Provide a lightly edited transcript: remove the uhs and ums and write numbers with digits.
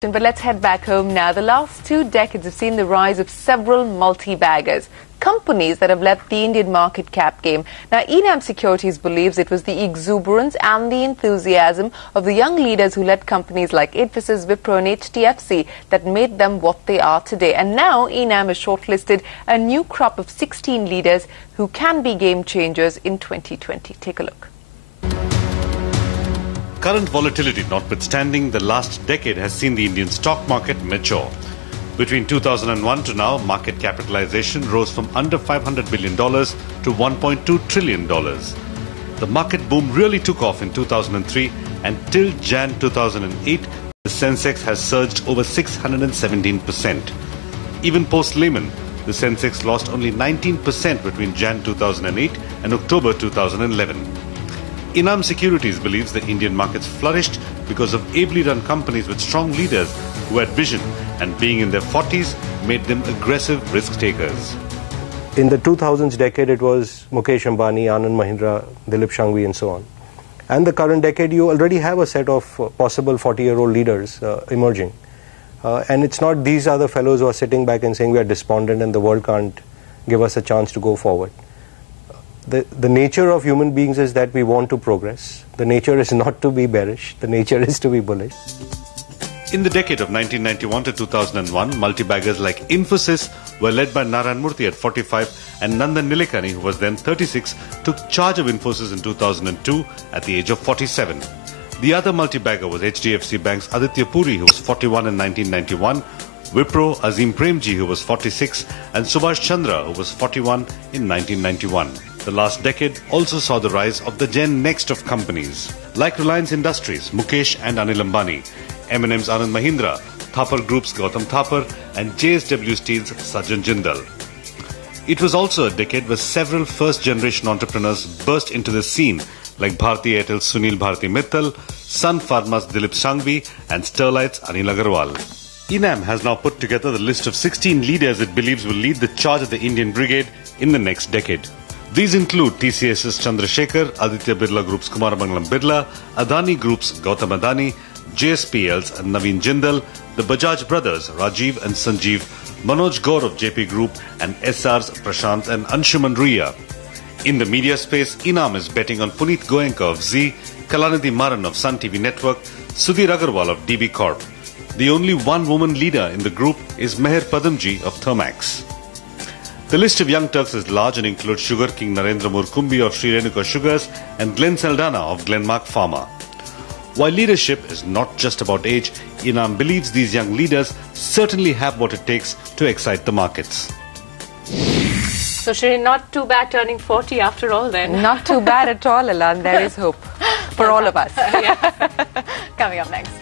But let's head back home now. The last 2 decades have seen the rise of several multi-baggers, companies that have led the Indian market cap game. Now, Enam Securities believes it was the exuberance and the enthusiasm of the young leaders who led companies like Infosys, Wipro and HDFC that made them what they are today. And now Enam has shortlisted a new crop of 16 leaders who can be game changers in 2020. Take a look. Current volatility notwithstanding, the last decade has seen the Indian stock market mature. Between 2001 to now, market capitalization rose from under $500 billion to $1.2 trillion. The market boom really took off in 2003, and till Jan 2008, the Sensex has surged over 617%. Even post-Lehman, the Sensex lost only 19% between Jan 2008 and October 2011. Enam Securities believes the Indian markets flourished because of ably run companies with strong leaders who had vision, and being in their 40s made them aggressive risk takers. In the 2000s decade, it was Mukesh Ambani, Anand Mahindra, Dilip Shanghvi and so on. And the current decade, you already have a set of possible 40-year-old leaders emerging. And it's not these are the fellows who are sitting back and saying we are despondent and the world can't give us a chance to go forward. The nature of human beings is that we want to progress. The nature is not to be bearish. The nature is to be bullish. In the decade of 1991 to 2001, multi-baggers like Infosys were led by Narayan Murthy at 45, and Nandan Nilekani, who was then 36, took charge of Infosys in 2002 at the age of 47. The other multi-bagger was HDFC Bank's Aditya Puri, who was 41 in 1991, Wipro Azim Premji, who was 46, and Subhash Chandra, who was 41 in 1991. The last decade also saw the rise of the Gen Next of companies, like Reliance Industries, Mukesh and Anil Ambani, M&M's Anand Mahindra, Thapar Group's Gautam Thapar, and JSW Steel's Sajjan Jindal. It was also a decade where several first-generation entrepreneurs burst into the scene, like Bharti Airtel's Sunil Bharti Mittal, Sun Pharma's Dilip Shanghvi, and Sterlite's Anil Agarwal. Enam has now put together the list of 16 leaders it believes will lead the charge of the Indian Brigade in the next decade. These include TCS's Chandrasekhar, Aditya Birla Group's Kumaramangalam Birla, Adani Group's Gautam Adani, JSPL's Naveen Jindal, the Bajaj brothers Rajiv and Sanjeev, Manoj Gaur of JP Group, and Essar's Prashant and Anshuman Ruia. In the media space, Enam is betting on Puneet Goenka of Zee, Kalanidhi Maran of Sun TV Network, Sudhir Agarwal of DB Corp. The only one-woman leader in the group is Meher Padamji of Thermax. The list of young Turks is large and includes Sugar King Narendra Murkumbi of Sri Renuka Sugars and Glenn Saldana of Glenmark Pharma. While leadership is not just about age, Enam believes these young leaders certainly have what it takes to excite the markets. So Shri, not too bad turning 40 after all then. Not too bad at all, Alan. There is hope for all of us. Yeah. Coming up next.